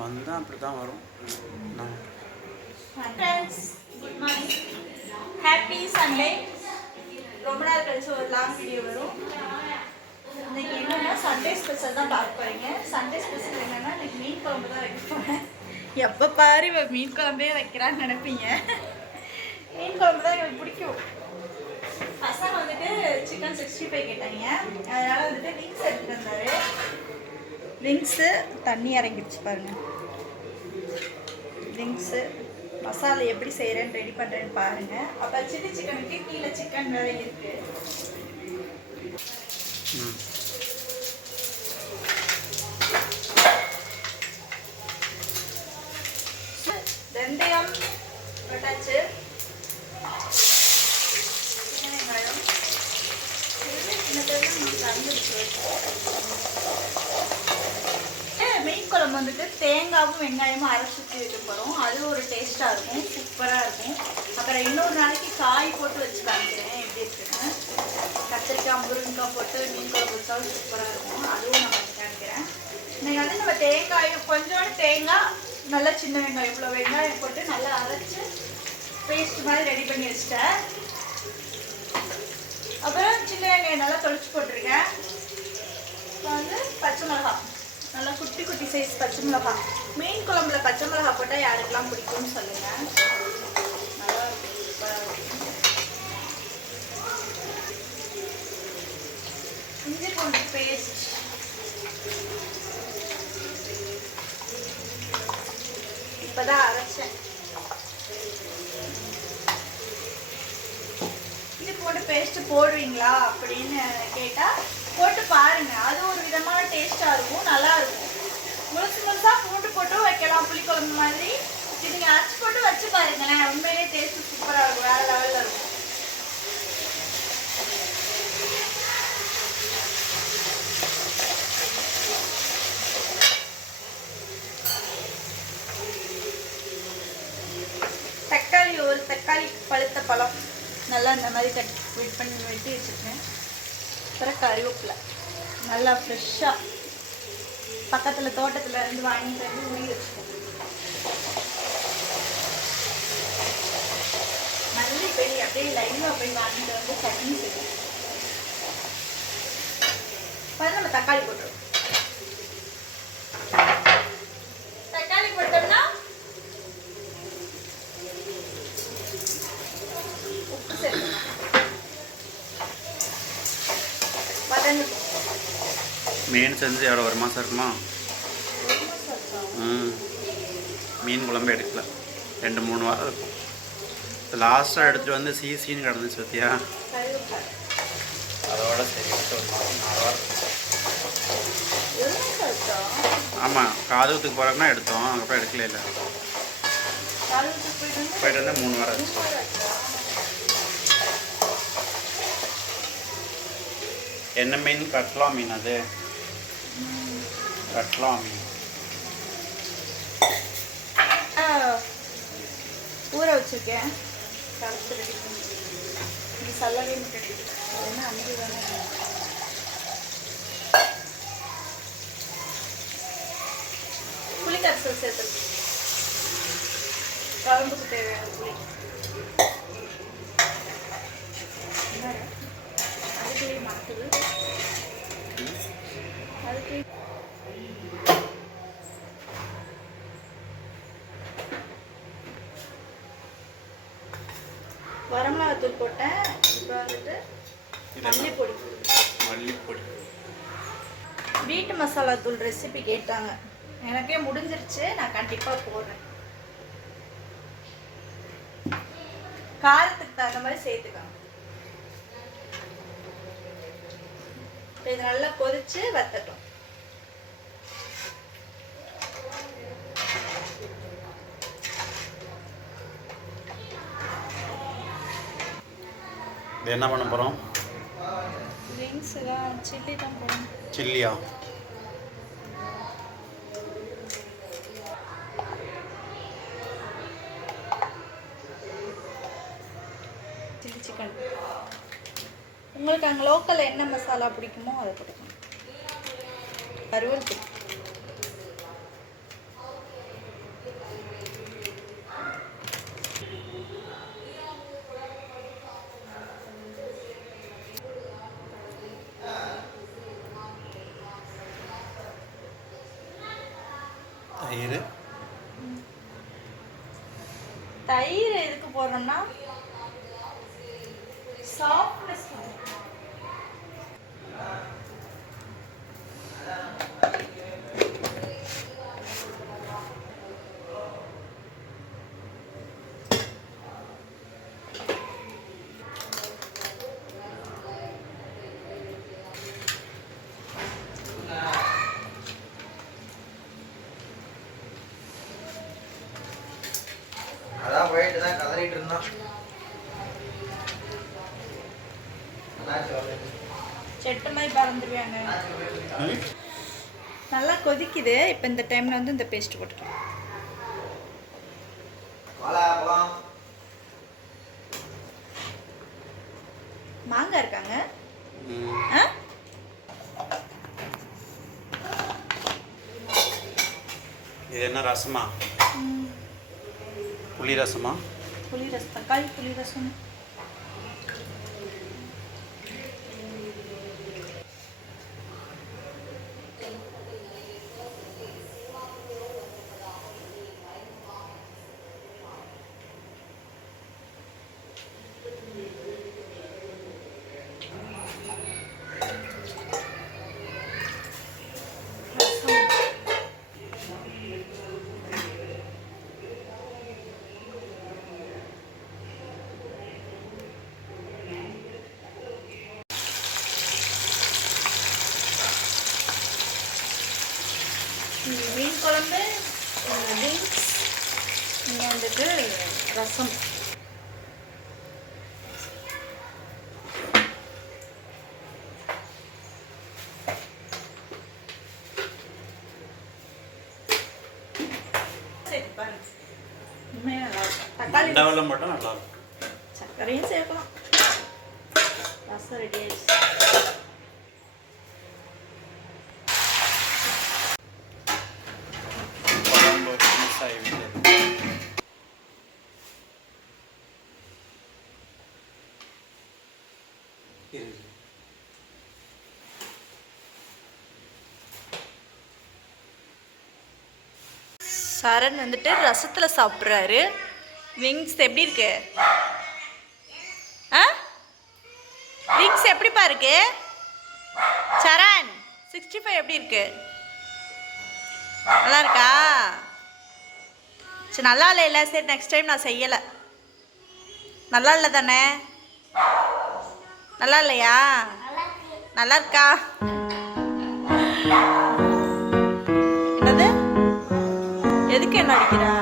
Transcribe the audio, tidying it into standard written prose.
வந்து தான் அப்படி தான் வரும். Friends good morning, happy Sunday. ரொம்ப நாள் கழிச்சு ஒரு லாங் வீடியோ வரும். இன்னைக்கு என்னன்னா சண்டே ஸ்பெஷல் தான் பார்க்க போறீங்க. சண்டே ஸ்பெஷல் என்னன்னா இன்னைக்கு மீன் குழம்பு தான் வைக்க போறேன். எப்போ பாரு இவ மீன் குழம்பே வைக்கிறான்னு நினைப்பீங்க. மீன் குழம்பு தான் எனக்கு பிடிக்கும். பசங்க வந்துட்டு சிக்கன் 65 கேட்டாங்க, அதனால வந்துட்டு விங்ஸ் எடுத்துட்டு வந்தாரு. விங்ஸு தண்ணி இறங்கிடுச்சு பாருங்க. விங்ஸு மசாலா எப்படி செய்கிறேன்னு ரெடி பண்ணுறேன்னு பாருங்கள். அப்போ சில்லி சிக்கனுக்கு கீழே சிக்கன் வேறு இருக்குது. வெந்தயம் போட்டாச்சு, சின்ன வெங்காயம் மீன் குழம்பு வந்துட்டு தேங்காயும் வெங்காயமும் அரைச்சி ஊற்றி வைக்க போகிறோம். அது ஒரு டேஸ்ட்டாக இருக்கும், சூப்பராக இருக்கும். அப்புறம் இன்னொரு நாளைக்கு காய் போட்டு வச்சு காமிக்கிறேன் எப்படி இருக்குன்னு. கத்திரிக்காய் முருங்கைக்காய் போட்டு மீன் குழம்பு வச்சாலும் சூப்பராக இருக்கும், அதுவும் நான் வச்சு காமிக்கிறேன். இன்னைக்கு வந்து நம்ம தேங்காயும் கொஞ்சோண்டு தேங்காய், நல்லா சின்ன வெங்காயம் இவ்வளோ வெங்காயம் போட்டு நல்லா அரைச்சி பேஸ்ட் மாதிரி ரெடி பண்ணி வச்சிட்டேன். அப்புறம் சின்ன வெங்காயம் நல்லா தொளிச்சு போட்டிருக்கேன். இப்போ வந்து பச்சை மிளகா, நல்லா குட்டி குட்டி சைஸ் பச்சை மிளகா. மீன் குழம்புல பச்சை மிளகா போட்டால் யாருக்கெல்லாம் பிடிக்கும்னு சொல்லுங்கள், நல்லா இருக்கும், சூப்பராக இருக்கும். இஞ்சி பூண்டு பேஸ்ட், இப்போதான் அரைச்சேன். இஞ்சி பூண்டு பேஸ்ட்டு போடுவீங்களா அப்படின்னு கேட்டால் போட்டு பாருங்க, அது ஒரு விதமான டேஸ்ட்டாக இருக்கும், நல்லா இருக்கும். முழுசாக பூண்டு போட்டும் வைக்கலாம் புளிக்குழம்பு மாதிரி. இது நீங்கள் அரைச்சி போட்டு வச்சு பாருங்களேன், உண்மையிலே டேஸ்ட்டு சூப்பராக இருக்கும், வேறு லெவலில் இருக்கும். தக்காளி, ஒரு தக்காளி பழுத்த பழம் நல்லா இந்த மாதிரி வெயிட் பண்ணி வெட்டி வச்சுருக்கேன். அப்புறம் கறிவேப்பிலை நல்லா ஃப்ரெஷ்ஷாக பக்கத்தில் தோட்டத்தில் இருந்து வாங்கிட்டு வந்து ஊறி வச்சுக்கோங்க. மல்லி பெரிய அப்படியே லைவாக போய் வாங்கிட்டு வந்து சட்னி செய்வோம். பாரு நம்ம தக்காளி போட்டுருவோம். தக்காளி போட்டோம்னா உப்பு சேர்க்கணும். மீன் செஞ்சு எவ்வளோ ஒரு மாதம் இருக்குமா? மீன் குழம்பு எடுக்கல, 2-3 வாரம் இருக்கும். லாஸ்ட்டாக எடுத்துகிட்டு வந்து சீன்னு கிடந்துச்சு பற்றியா, அதோட சரி ஒரு மாதம் 4 வாரம். ஆமாம், காதுகுத்துக்கு போகிறோம்னா எடுத்தோம், அதுக்கப்புறம் எடுக்கல. இல்லை போயிட்டு வந்தால் 3 வாரம் ஆச்சு. என்ன மீன்? கட்லா மீன். அது கட்லா மீன் ஊற வச்சுருக்கேன். கரைச்சி ரெடி பண்ணி இது சல்லவே முட்டை என்ன அன்றைக்கி தானே. புளி கரைசல் சேர்த்து குழம்புக்கு தேவையான புளி. அதுக்குள்ளேயே மணக்குது, அதுக்கு வரமிளகாத்தூள் போட்டேன். இப்போ வந்துட்டு மல்லிப்பொடி. வீட்டு மசாலா தூள் ரெசிபி கேட்டாங்க, எனக்கே முடிஞ்சிருச்சு, நான் கண்டிப்பாக போடுறேன். காரத்துக்கு தகுந்த மாதிரி சேர்த்துக்கோங்க. இது நல்லா கொதிச்சு வத்தட்டும். இது என்ன பண்ண போகிறோம்? விங்ஸ் எல்லாம் சில்லி தான் போடணும். சில்லியா? Chilli chicken. உங்களுக்கு அங்கே லோக்கலில் என்ன மசாலா பிடிக்குமோ அதை போட்டுக்கணும். கருவேப்பிலை தயிர் தயிர் எதுக்கு போடுறோம்னா சாஃப்ட்னஸ். அதான் போயிட்டு தான் கதறிட்டு இருந்தான். செட்டு மாதிரி பறந்துருவாங்க. நல்லா கொதிக்குது. இப்போ இந்த டைமில் வந்து இந்த பேஸ்ட் போட்டுக்கலாம். மாங்காய் இருக்காங்க. இது என்ன ரசமா? புளி ரசமா? புளி ரசம், தக்காளி புளி ரசம். மீன் குழம்பு, பீன்ஸ், இங்கே வந்துட்டு ரசம். சரி பாருங்க, உண்மையாக நல்லா இருக்கும். தக்காளி டெவலம் மட்டும் நல்லா இருக்கும். சர்க்கரையும் சேர்க்கலாம். ரசம் ரெடி ஆயிடுச்சு. குழம்பு மிஸ் ஆகிவிட்டது. சரண் வந்துட்டு ரசத்தில் சாப்பிட்றாரு. விங்ஸ் எப்படி இருக்கு? ஆ, விங்ஸ் எப்படிப்பா இருக்கு? சரண் 65 எப்படி இருக்கு? நல்லா இருக்கா? சரி, நல்லா இல்லை. சரி, நெக்ஸ்ட் டைம் நான் செய்யலை. நல்லா இல்லை தானே? நல்லா இல்லையா? நல்லா இருக்கா? என்னது? எதுக்கு என்ன அடிக்கிறா?